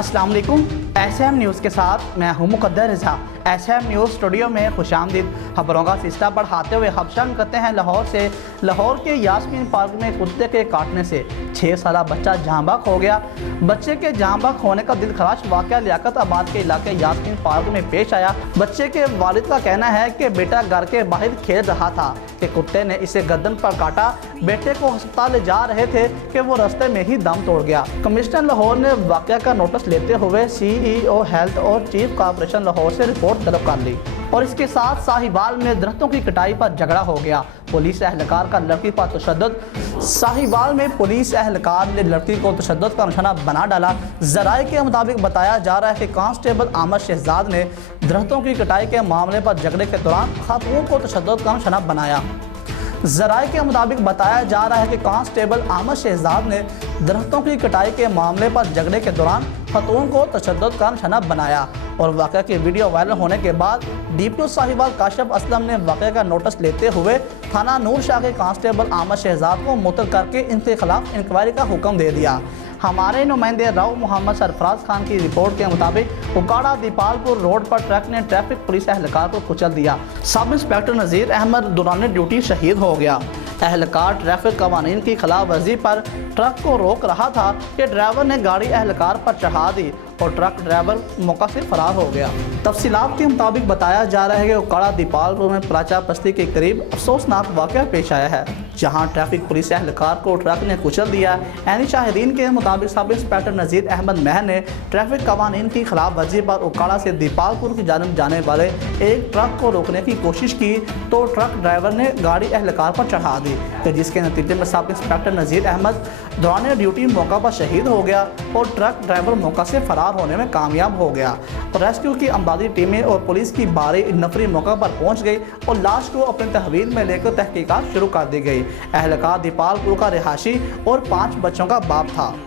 अस्सलाम वालेकुम। SM news के साथ मैं हूं मुकद्दर रज़ा। SM न्यूज़ स्टूडियो में खुशामदीद। खबरों का सिलसिला बढ़ाते हुए खबशान करते हैं लाहौर से। लाहौर के यास्मीन पार्क में कुत्ते के काटने से 6 साला बच्चा जहाँ बहक हो गया। बच्चे के जहाँ बहक होने का दिलखराश वाक़या लियाकत आबाद के इलाके यास्मीन पार्क में पेश आया। बच्चे के वालिद का कहना है कि बेटा घर के बाहर खेल रहा था कि कुत्ते ने इसे गर्दन पर काटा। बेटे को अस्पताल ले जा रहे थे कि वो रास्ते में ही दम तोड़ गया। कमिश्नर लाहौर ने वाक़या का नोटिस लेते हुए CEO हेल्थ और चीफ कॉर्पोरेशन लाहौर से रिपोर्ट तलब कर ली। और इसके साथ साहिवाल में दरख्तों की कटाई पर झगड़ा हो गया। पुलिस एहलकार का लड़की पर तशद्दुद। साहिवाल में पुलिस एहलकार ने लड़की को तशद्दुद का निशाना बना डाला। ज़राए के मुताबिक बताया जा रहा है कि कांस्टेबल आमद शहजाद ने दरख्तों की कटाई के मामले पर झगड़े के दौरान खातून को तशद्दुद का निशाना बनाया। ज़राए के मुताबिक बताया जा रहा है कि कांस्टेबल आमद शहजाद ने दरख्तों की कटाई के मामले पर झगड़े के दौरान खातून को तशद्दुद का निशाना बनाया। और वाक़या की वीडियो वायरल होने के बाद DPO साहिवाल काशिफ असलम ने वाक़या का नोटिस लेते हुए थाना नूर शाह के कांस्टेबल आमद शहजाद को मुअत्तल करके इनके खिलाफ इंक्वायरी का हुक्म दे दिया। हमारे नुमाइंदे राव मोहम्मद सरफराज खान की रिपोर्ट के मुताबिक उकाड़ा दीपालपुर रोड पर ट्रक ने ट्रैफिक पुलिस एहलकार को कुचल दिया। सब इंस्पेक्टर नज़ीर अहमद दौरान ड्यूटी शहीद हो गया। एहलकार ट्रैफिक कवानीन की खिलाफ वर्जी पर ट्रक को रोक रहा था कि ड्राइवर ने गाड़ी एहलकार पर चढ़ा दी और ट्रक ड्राइवर मौका से फरार हो गया। तफसीलात के मुताबिक बताया जा रहा है कि उकाड़ा दीपालपुर में प्राचा बस्ती के करीब अफसोसनाक वाक़या पेश आया है, जहां ट्रैफिक पुलिस एहलकार को ट्रक ने कुचल दिया। यानी शाहिदीन के मुताबिक सब इंस्पेक्टर नज़ीर अहमद महर ने ट्रैफिक कवानीन की खिलाफ वर्जी पर उकाड़ा से दीपालपुर की जानब जाने वाले एक ट्रक को रोकने की कोशिश की तो ट्रक ड्राइवर ने गाड़ी एहलकार पर चढ़ा दी, जिसके नतीजे में सब इंस्पेक्टर नज़ीर अहमद दौरान ड्यूटी मौका पर शहीद हो गया और ट्रक ड्राइवर मौका से फरार होने में कामयाब हो गया। और रेस्क्यू की अमदादी टीमें और पुलिस की भारी नफरी मौका पर पहुंच गई और लाश को अपने तहवील में लेकर तहकीकात शुरू कर दी गई। एहलकार दीपालपुर का रिहायशी और 5 बच्चों का बाप था।